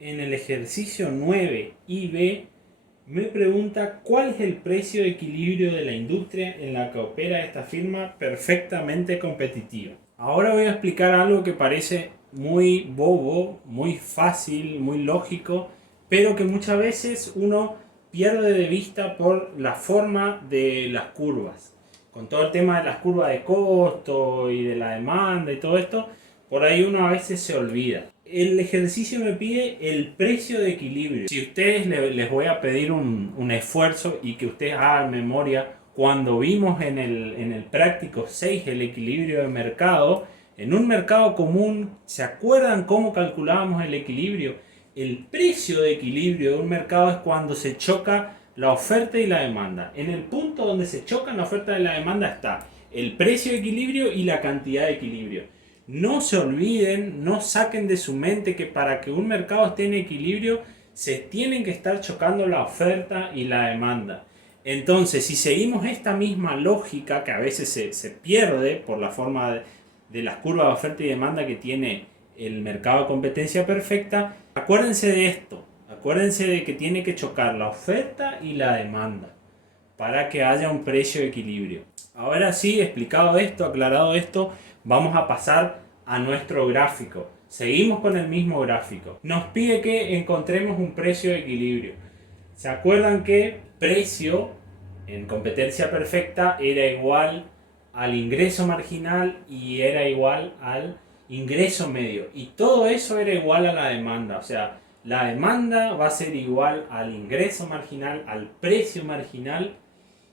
En el ejercicio 9 y B me pregunta cuál es el precio de equilibrio de la industria en la que opera esta firma perfectamente competitiva. Ahora voy a explicar algo que parece muy bobo, muy fácil, muy lógico, pero que muchas veces uno pierde de vista por la forma de las curvas. Con todo el tema de las curvas de costo y de la demanda y todo esto, por ahí uno a veces se olvida. El ejercicio me pide el precio de equilibrio. Si ustedes les voy a pedir un esfuerzo y que ustedes hagan memoria, cuando vimos en el práctico 6 el equilibrio de mercado, en un mercado común, ¿se acuerdan cómo calculábamos el equilibrio? El precio de equilibrio de un mercado es cuando se choca la oferta y la demanda. En el punto donde se chocan la oferta y la demanda está el precio de equilibrio y la cantidad de equilibrio. No se olviden, no saquen de su mente que para que un mercado esté en equilibrio se tienen que estar chocando la oferta y la demanda. Entonces, si seguimos esta misma lógica que a veces se pierde por la forma de las curvas de oferta y demanda que tiene el mercado de competencia perfecta, acuérdense de esto. Acuérdense de que tiene que chocar la oferta y la demanda para que haya un precio de equilibrio. Ahora sí, explicado esto, aclarado esto, vamos a pasar a nuestro gráfico. Seguimos con el mismo gráfico. Nos pide que encontremos un precio de equilibrio. ¿Se acuerdan que precio en competencia perfecta era igual al ingreso marginal y era igual al ingreso medio? Y todo eso era igual a la demanda. O sea, la demanda va a ser igual al ingreso marginal, al precio marginal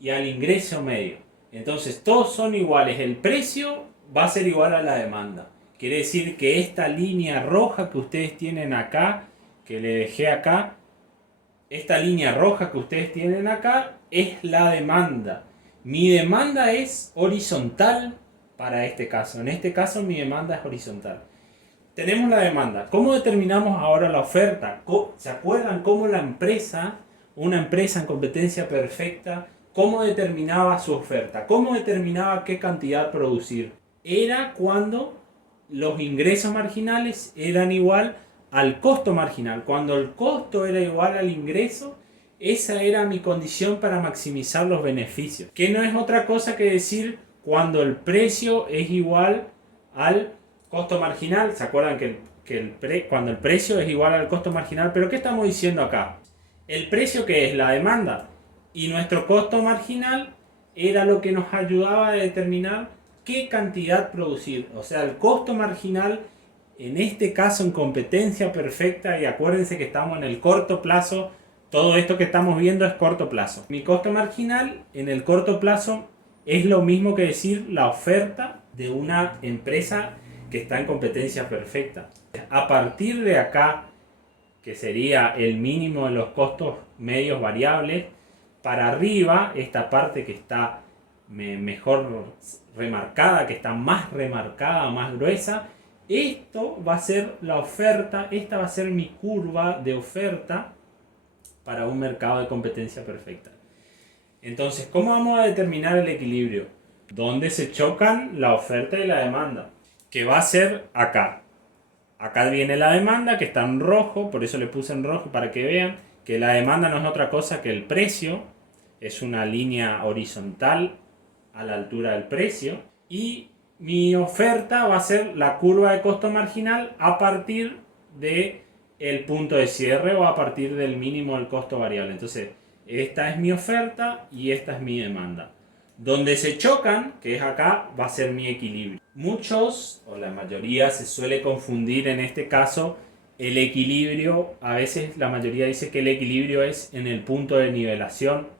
y al ingreso medio. Entonces todos son iguales. El precio va a ser igual a la demanda. Quiere decir que esta línea roja que ustedes tienen acá, que le dejé acá, esta línea roja que ustedes tienen acá es la demanda. Mi demanda es horizontal para este caso. En este caso mi demanda es horizontal. Tenemos la demanda. ¿Cómo determinamos ahora la oferta? ¿Se acuerdan cómo una empresa en competencia perfecta, cómo determinaba su oferta? ¿Cómo determinaba qué cantidad producir? Era cuando los ingresos marginales eran igual al costo marginal. Cuando el costo era igual al ingreso, esa era mi condición para maximizar los beneficios. Que no es otra cosa que decir cuando el precio es igual al costo marginal. ¿Se acuerdan cuando el precio es igual al costo marginal? ¿Pero qué estamos diciendo acá? El precio, que es la demanda, y nuestro costo marginal era lo que nos ayudaba a determinar qué cantidad producir. O sea, el costo marginal, en este caso en competencia perfecta, y acuérdense que estamos en el corto plazo, todo esto que estamos viendo es corto plazo. Mi costo marginal en el corto plazo es lo mismo que decir la oferta de una empresa que está en competencia perfecta. A partir de acá, que sería el mínimo de los costos medios variables, para arriba, esta parte que está mejor remarcada, que está más remarcada, más gruesa, esto va a ser la oferta, esta va a ser mi curva de oferta para un mercado de competencia perfecta. Entonces, ¿cómo vamos a determinar el equilibrio? ¿Dónde se chocan la oferta y la demanda? Que va a ser acá. Acá viene la demanda, que está en rojo, por eso le puse en rojo para que vean que la demanda no es otra cosa que el precio, es una línea horizontal a la altura del precio, y mi oferta va a ser la curva de costo marginal a partir de el punto de cierre o a partir del mínimo del costo variable. Entonces, esta es mi oferta y esta es mi demanda. Donde se chocan, que es acá, va a ser mi equilibrio. Muchos, o la mayoría, se suele confundir en este caso el equilibrio. A veces la mayoría dice que el equilibrio es en el punto de nivelación.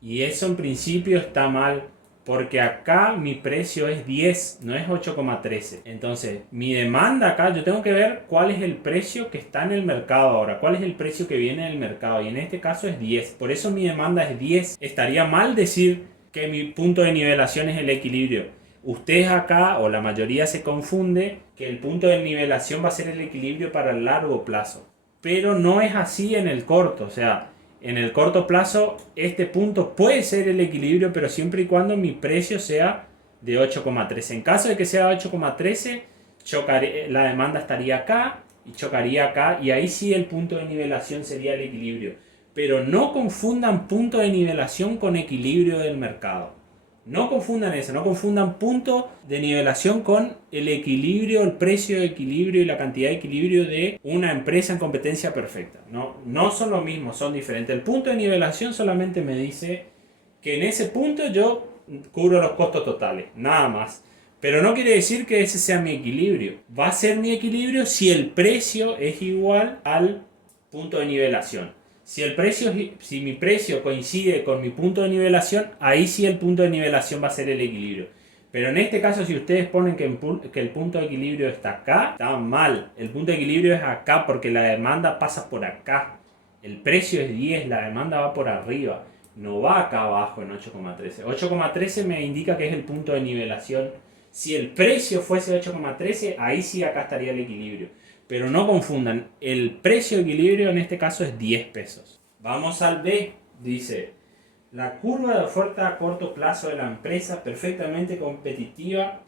Y eso en principio está mal, porque acá mi precio es 10, no es 8,13. Entonces, mi demanda acá, yo tengo que ver cuál es el precio que está en el mercado ahora, cuál es el precio que viene del mercado, y en este caso es 10. Por eso mi demanda es 10. Estaría mal decir que mi punto de nivelación es el equilibrio. Ustedes acá, o la mayoría, se confunde que el punto de nivelación va a ser el equilibrio para el largo plazo. Pero no es así en el corto. O sea, en el corto plazo este punto puede ser el equilibrio, pero siempre y cuando mi precio sea de 8,13. En caso de que sea 8,13, la demanda estaría acá y chocaría acá, y ahí sí el punto de nivelación sería el equilibrio. Pero no confundan punto de nivelación con equilibrio del mercado. No confundan eso, no confundan punto de nivelación con el equilibrio, el precio de equilibrio y la cantidad de equilibrio de una empresa en competencia perfecta. No, no son lo mismo, son diferentes. El punto de nivelación solamente me dice que en ese punto yo cubro los costos totales, nada más. Pero no quiere decir que ese sea mi equilibrio. Va a ser mi equilibrio si el precio es igual al punto de nivelación. Si mi precio coincide con mi punto de nivelación, ahí sí el punto de nivelación va a ser el equilibrio. Pero en este caso, si ustedes ponen que el punto de equilibrio está acá, está mal. El punto de equilibrio es acá porque la demanda pasa por acá. El precio es 10, la demanda va por arriba. No va acá abajo en 8,13. 8,13 me indica que es el punto de nivelación. Si el precio fuese 8,13, ahí sí acá estaría el equilibrio. Pero no confundan, el precio de equilibrio en este caso es 10 pesos. Vamos al B, dice, la curva de oferta a corto plazo de la empresa perfectamente competitiva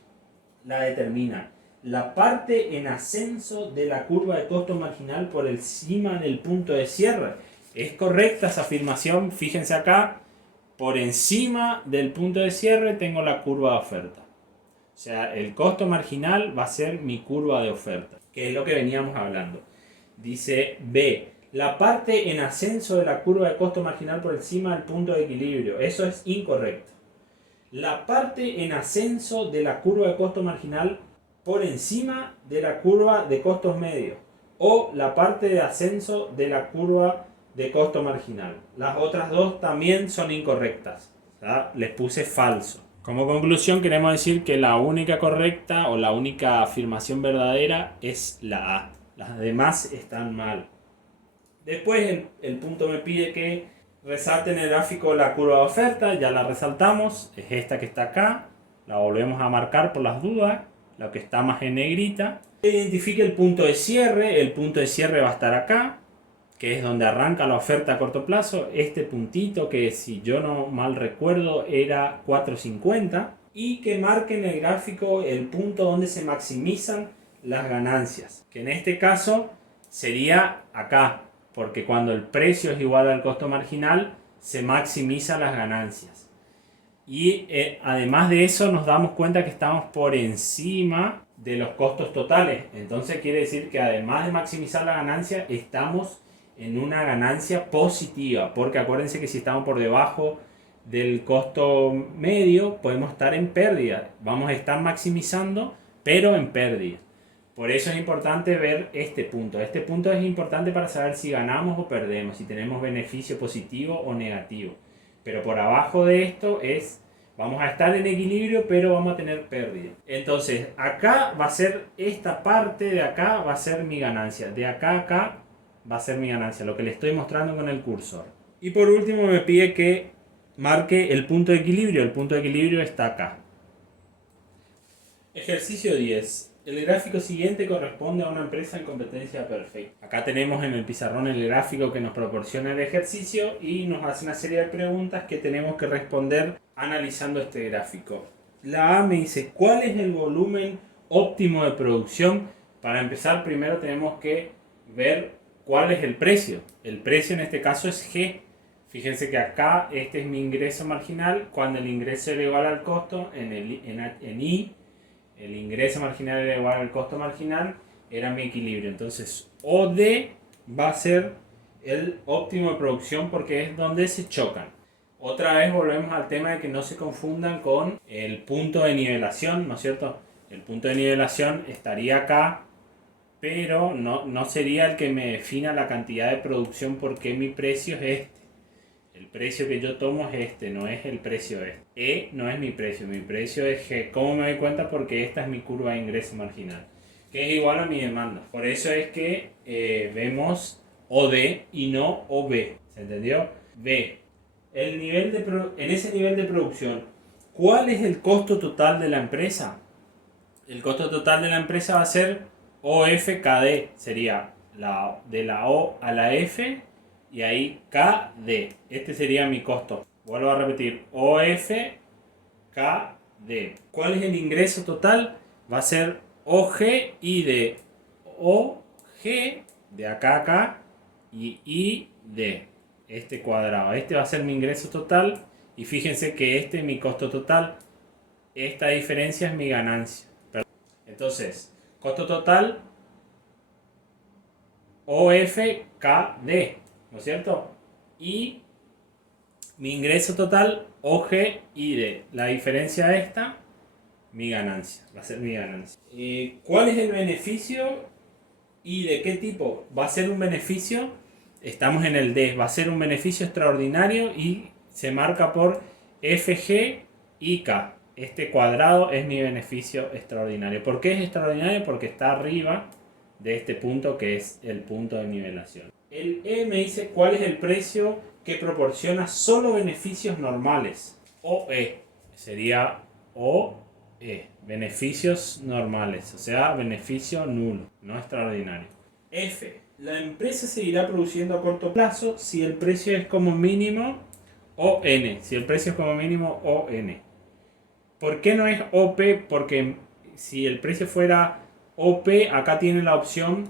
la determina la parte en ascenso de la curva de costo marginal por encima del punto de cierre. Es correcta esa afirmación, fíjense acá, por encima del punto de cierre tengo la curva de oferta. O sea, el costo marginal va a ser mi curva de oferta, que es lo que veníamos hablando. Dice B, la parte en ascenso de la curva de costo marginal por encima del punto de equilibrio. Eso es incorrecto. La parte en ascenso de la curva de costo marginal por encima de la curva de costos medios. O la parte de ascenso de la curva de costo marginal. Las otras dos también son incorrectas. ¿Tá? Les puse falso. Como conclusión queremos decir que la única correcta o la única afirmación verdadera es la A. Las demás están mal. Después el punto me pide que resalte en el gráfico la curva de oferta. Ya la resaltamos. Es esta que está acá. La volvemos a marcar por las dudas. La que está más en negrita. Identifique el punto de cierre. El punto de cierre va a estar acá, que es donde arranca la oferta a corto plazo, este puntito que si yo no mal recuerdo era 4.50, y que marque en el gráfico el punto donde se maximizan las ganancias, que en este caso sería acá, porque cuando el precio es igual al costo marginal se maximizan las ganancias. Y además de eso nos damos cuenta que estamos por encima de los costos totales, entonces quiere decir que además de maximizar la ganancia estamos en una ganancia positiva, porque acuérdense que si estamos por debajo del costo medio podemos estar en pérdida, vamos a estar maximizando pero en pérdida. Por eso es importante ver este punto es importante para saber si ganamos o perdemos, si tenemos beneficio positivo o negativo. Pero por abajo de esto vamos a estar en equilibrio pero vamos a tener pérdida. Entonces acá va a ser esta parte de acá, va a ser mi ganancia, de acá a acá va a ser mi ganancia, lo que le estoy mostrando con el cursor. Y por último me pide que marque el punto de equilibrio. El punto de equilibrio está acá. Ejercicio 10. El gráfico siguiente corresponde a una empresa en competencia perfecta. Acá tenemos en el pizarrón el gráfico que nos proporciona el ejercicio y nos hace una serie de preguntas que tenemos que responder analizando este gráfico. La A me dice, ¿cuál es el volumen óptimo de producción? Para empezar, primero tenemos que ver ¿cuál es el precio? El precio en este caso es G. Fíjense que acá este es mi ingreso marginal. Cuando el ingreso era igual al costo, en I, el ingreso marginal era igual al costo marginal, era mi equilibrio. Entonces OD va a ser el óptimo de producción porque es donde se chocan. Otra vez volvemos al tema de que no se confundan con el punto de nivelación, ¿no es cierto? El punto de nivelación estaría acá, pero no sería el que me defina la cantidad de producción porque mi precio es este. El precio que yo tomo es este, no es el precio este. E no es mi precio es G. ¿Cómo me doy cuenta? Porque esta es mi curva de ingreso marginal, que es igual a mi demanda. Por eso es que vemos OD y no OB. ¿Se entendió? B. En ese nivel de producción, ¿cuál es el costo total de la empresa? El costo total de la empresa va a ser OFKD, sería de la O a la F y ahí KD. Este sería mi costo. Vuelvo a repetir, OFKD. ¿Cuál es el ingreso total? Va a ser OG y de OG G de acá a acá y I de este cuadrado. Este va a ser mi ingreso total y fíjense que este es mi costo total. Esta diferencia es mi ganancia. Entonces, costo total OFKD, ¿no es cierto? Y mi ingreso total OGID. La diferencia de esta, mi ganancia. Va a ser mi ganancia. ¿Cuál es el beneficio y de qué tipo? Va a ser un beneficio, estamos en el D, va a ser un beneficio extraordinario y se marca por FGIK. Este cuadrado es mi beneficio extraordinario. ¿Por qué es extraordinario? Porque está arriba de este punto que es el punto de nivelación. El E me dice cuál es el precio que proporciona solo beneficios normales. OE sería OE, beneficios normales, o sea, beneficio nulo, no extraordinario. F, la empresa seguirá produciendo a corto plazo si el precio es como mínimo ON, si el precio es como mínimo ON. ¿Por qué no es OP? Porque si el precio fuera OP, acá tiene la opción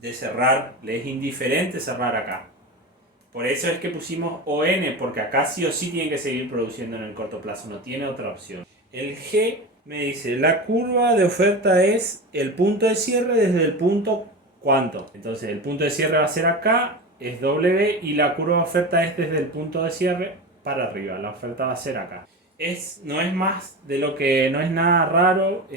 de cerrar, le es indiferente cerrar acá. Por eso es que pusimos ON, porque acá sí o sí tiene que seguir produciendo en el corto plazo, no tiene otra opción. El G me dice, la curva de oferta es el punto de cierre desde el punto ¿cuánto? Entonces el punto de cierre va a ser acá, es W, y la curva de oferta es desde el punto de cierre para arriba, la oferta va a ser acá. No es más de lo que, no es nada raro,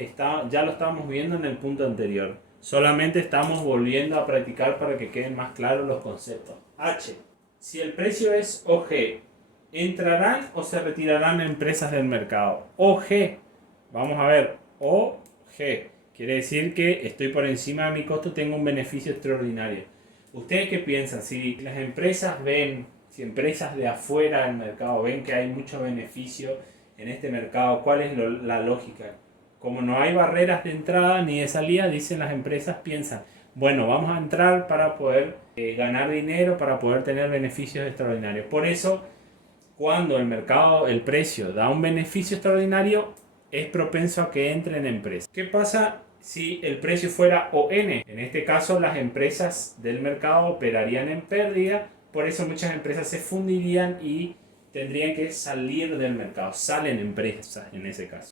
ya lo estábamos viendo en el punto anterior. Solamente estamos volviendo a practicar para que queden más claros los conceptos. H. Si el precio es OG, ¿entrarán o se retirarán empresas del mercado? OG. Vamos a ver. OG. Quiere decir que estoy por encima de mi costo, tengo un beneficio extraordinario. ¿Ustedes qué piensan? Si las empresas ven, si empresas de afuera del mercado ven que hay mucho beneficio en este mercado, ¿cuál es la lógica? Como no hay barreras de entrada ni de salida, dicen las empresas, piensan, bueno, vamos a entrar para poder ganar dinero, para poder tener beneficios extraordinarios. Por eso, cuando el mercado, el precio da un beneficio extraordinario, es propenso a que entren empresas. ¿Qué pasa si el precio fuera ON? En este caso, las empresas del mercado operarían en pérdida, por eso muchas empresas se fundirían y tendrían que salir del mercado. Salen empresas en ese caso.